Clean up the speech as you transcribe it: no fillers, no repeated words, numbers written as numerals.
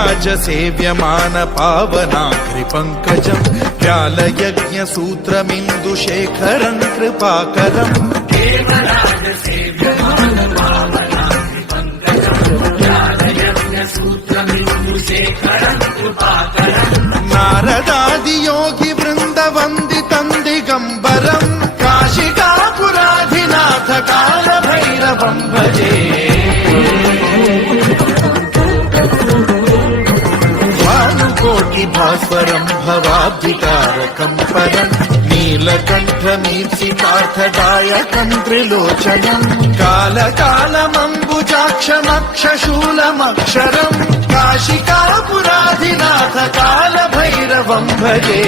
देवराज सेव्यमान पावनाघ्रिपङ्कजम् व्यालयज्ञसूत्रमिन्दुशेखरम् कृपाकरम् देवराज सेव्यमान पावनाघ्रिपङ्कजम् व्यालयज्ञसूत्रमिन्दुशेखरम् कृपाकरम् नारदादियोगि वृन्दवन्दितम् दिगम्बरम् काशिकापुराधिनाथ कालभैरवम् भजे भानुकोटि भास्वरम् भवाब्धिकारकम् परम् नीलकण्ठमीप्सितार्थदायकम् त्रिलोचनम् कालकालमम्बुजाक्षमक्षशूलमक्षरम् काशिकापुराधिनाथ कालभैरवम् भजे